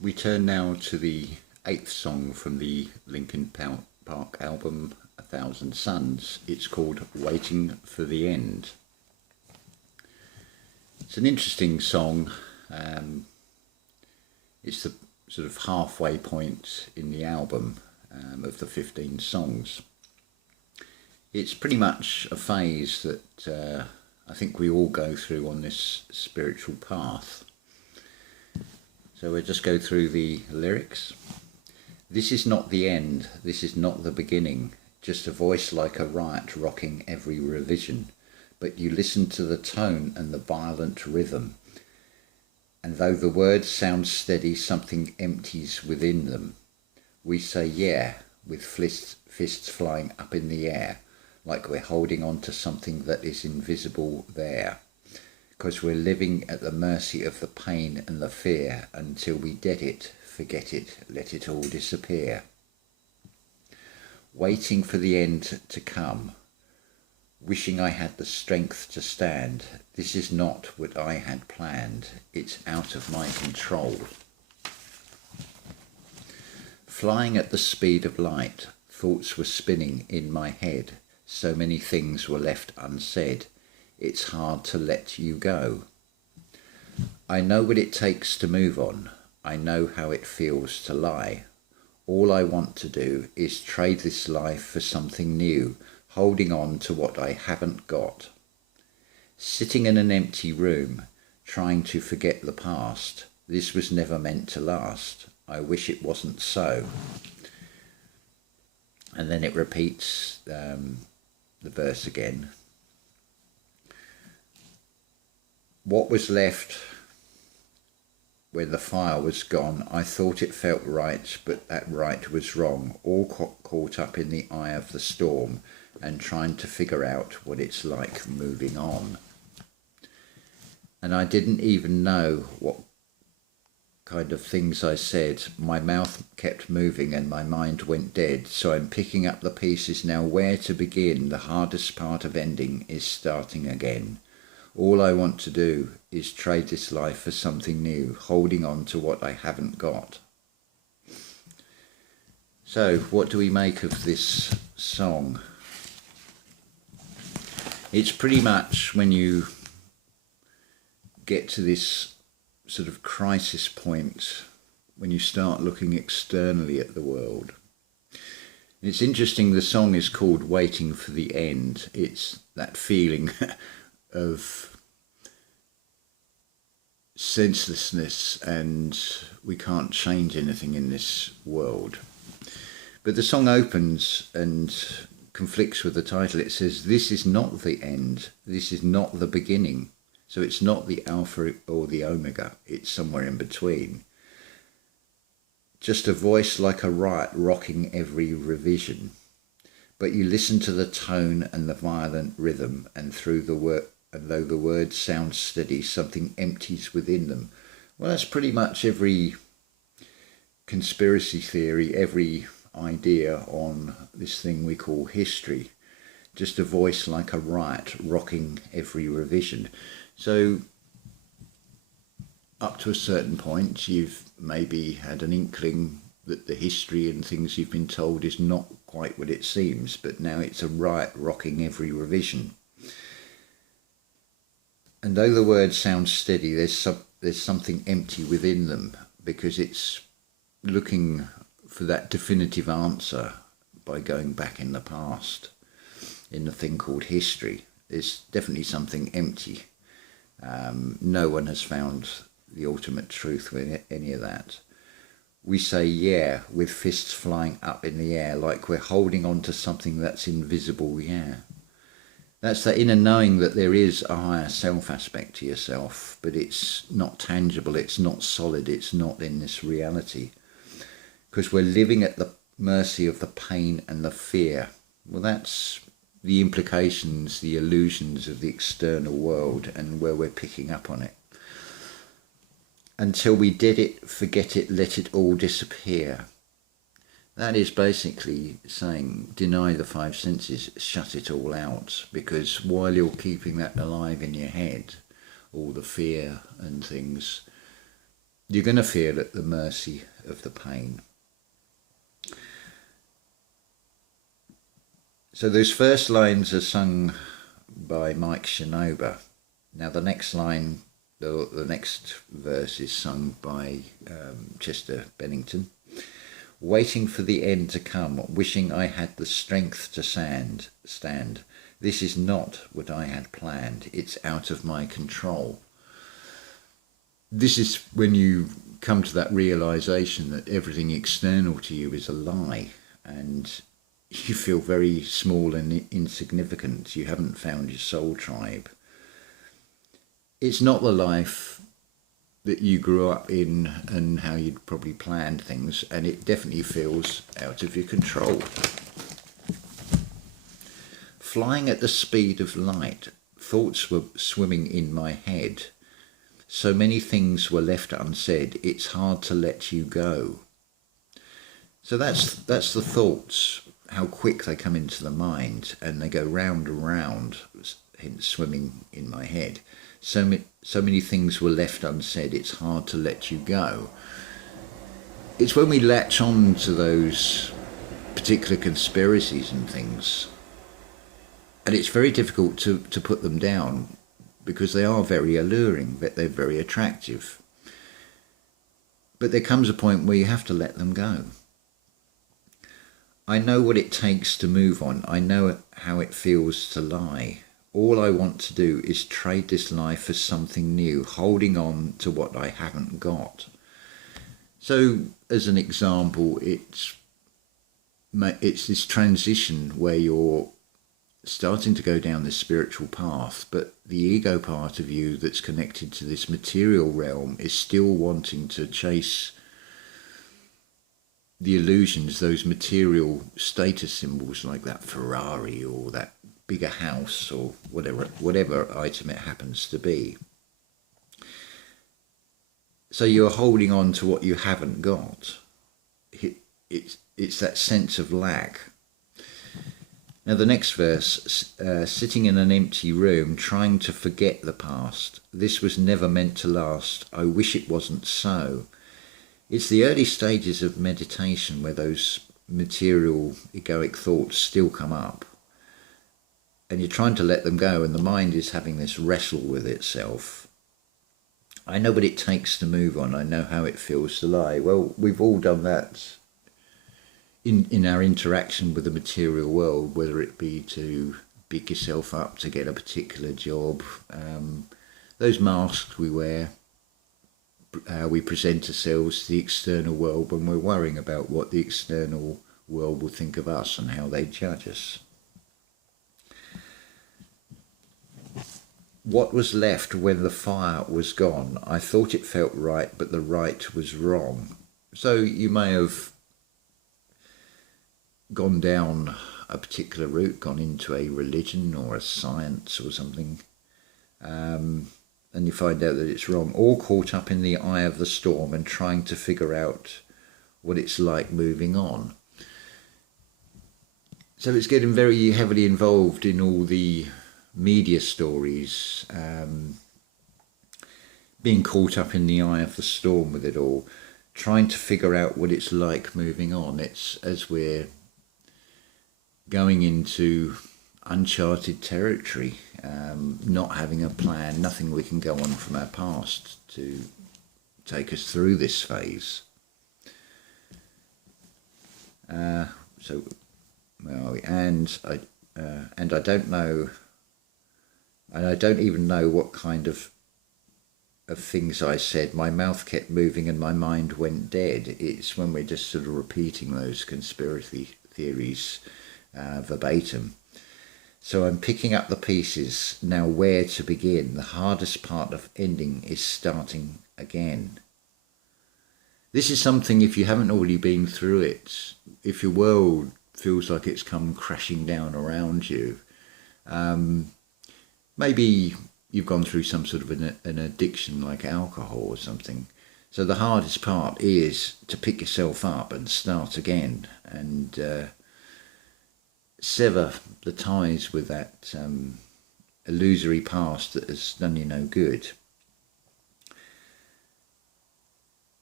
We turn now to the 8th song from the Linkin Park album, A Thousand Suns. It's called Waiting for the End. It's an interesting song. It's the sort of halfway point in the album of the 15 songs. It's pretty much a phase that I think we all go through on this spiritual path. So we'll just go through the lyrics. This is not the end, this is not the beginning, just a voice like a riot rocking every revision. But you listen to the tone and the violent rhythm. And though the words sound steady, something empties within them. We say yeah, with fists flying up in the air, like we're holding on to something that is invisible there. Because we're living at the mercy of the pain and the fear until we dead it, forget it, let it all disappear. Waiting for the end to come, wishing I had the strength to stand. This is not what I had planned, it's out of my control. Flying at the speed of light, thoughts were spinning in my head. So many things were left unsaid. It's hard to let you go. I know what it takes to move on. I know how it feels to lie. All I want to do is trade this life for something new, holding on to what I haven't got. Sitting in an empty room, trying to forget the past. This was never meant to last. I wish it wasn't so. And then it repeats the verse again. What was left when the fire was gone, I thought it felt right, but that right was wrong, all caught up in the eye of the storm and trying to figure out what it's like moving on. And I didn't even know what kind of things I said. My mouth kept moving and my mind went dead, so I'm picking up the pieces now. Where to begin? The hardest part of ending is starting again. All I want to do is trade this life for something new, holding on to what I haven't got. So, what do we make of this song? It's pretty much when you get to this sort of crisis point, when you start looking externally at the world. It's interesting, the song is called Waiting for the End. It's that feeling of senselessness and we can't change anything in this world. But the song opens and conflicts with the title. It says, this is not the end, this is not the beginning. So it's not the Alpha or the Omega, it's somewhere in between. Just a voice like a riot rocking every revision. But you listen to the tone and the violent rhythm, and though the words sound steady, something empties within them. Well, that's pretty much every conspiracy theory, every idea on this thing we call history. Just a voice like a riot rocking every revision. So up to a certain point, you've maybe had an inkling that the history and things you've been told is not quite what it seems, but now it's a riot rocking every revision. And though the words sound steady, there's something empty within them, because it's looking for that definitive answer by going back in the past, in the thing called history. There's definitely something empty. No one has found the ultimate truth with any of that. We say yeah, with fists flying up in the air, like we're holding on to something that's invisible, yeah. That's that inner knowing that there is a higher self aspect to yourself, but it's not tangible, it's not solid, it's not in this reality. Because we're living at the mercy of the pain and the fear. Well, that's the implications, the illusions of the external world, and where we're picking up on it. Until we did it, forget it, let it all disappear. That is basically saying, deny the five senses, shut it all out, because while you're keeping that alive in your head, all the fear and things, you're going to feel at the mercy of the pain. So those first lines are sung by Mike Shinoda. Now the next line, the next verse is sung by Chester Bennington. Waiting for the end to come, wishing I had the strength to stand. This is not what I had planned. It's out of my control. This is when you come to that realization that everything external to you is a lie, and you feel very small and insignificant. You haven't found your soul tribe. It's not the life that you grew up in and how you'd probably planned things, and it definitely feels out of your control. Flying at the speed of light, thoughts were swimming in my head. So many things were left unsaid, it's hard to let you go. So that's the thoughts, how quick they come into the mind, and they go round and round, hence swimming in my head. So many things were left unsaid, it's hard to let you go. It's when we latch on to those particular conspiracies and things, and it's very difficult to put them down, because they are very alluring, they're very attractive. But there comes a point where you have to let them go. I know what it takes to move on. I know how it feels to lie. All I want to do is trade this life for something new, holding on to what I haven't got. So, as an example, it's this transition where you're starting to go down this spiritual path, but the ego part of you that's connected to this material realm is still wanting to chase the illusions, those material status symbols like that Ferrari or that bigger house or whatever item it happens to be. So you're holding on to what you haven't got. It's that sense of lack. Now the next verse, sitting in an empty room, trying to forget the past. This was never meant to last. I wish it wasn't so. It's the early stages of meditation where those material egoic thoughts still come up. And you're trying to let them go, and the mind is having this wrestle with itself. I know what it takes to move on. I know how it feels to lie. Well, we've all done that in our interaction with the material world, whether it be to big yourself up to get a particular job, those masks we wear, we present ourselves to the external world when we're worrying about what the external world will think of us and how they judge us. What was left when the fire was gone? I thought it felt right, but the right was wrong. So you may have gone down a particular route, gone into a religion or a science or something, and you find out that it's wrong, all caught up in the eye of the storm and trying to figure out what it's like moving on. So it's getting very heavily involved in all the media stories, being caught up in the eye of the storm with it all, trying to figure out what it's like moving on. It's as we're going into uncharted territory, not having a plan, nothing we can go on from our past to take us through this phase. So where are we? And I don't know, and I don't even know what kind of things I said. My mouth kept moving and my mind went dead. It's when we're just sort of repeating those conspiracy theories verbatim. So I'm picking up the pieces. Now where to begin? The hardest part of ending is starting again. This is something, if you haven't already been through it, if your world feels like it's come crashing down around you, maybe you've gone through some sort of an addiction like alcohol or something. So the hardest part is to pick yourself up and start again and sever the ties with that illusory past that has done you no good.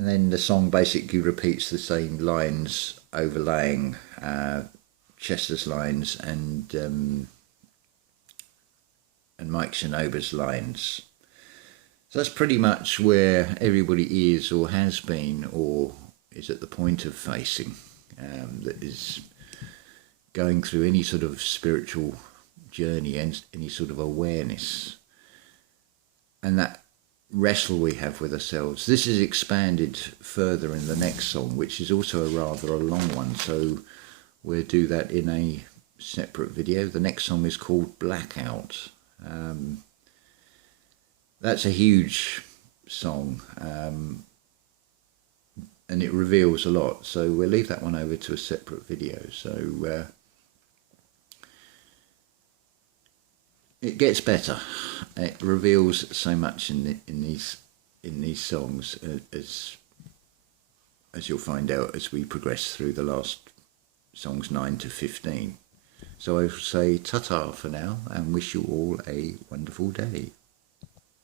And then the song basically repeats the same lines, overlaying Chester's lines and Mike Shinoda's lines. So that's pretty much where everybody is or has been or is at the point of facing, that is going through any sort of spiritual journey and any sort of awareness. And that wrestle we have with ourselves. This is expanded further in the next song, which is also a long one. So we'll do that in a separate video. The next song is called Blackout. That's a huge song, and it reveals a lot, so we'll leave that one over to a separate video. So it gets better. It reveals so much in these songs, as you'll find out as we progress through the last songs 9 to 15. So I say ta-ta for now and wish you all a wonderful day.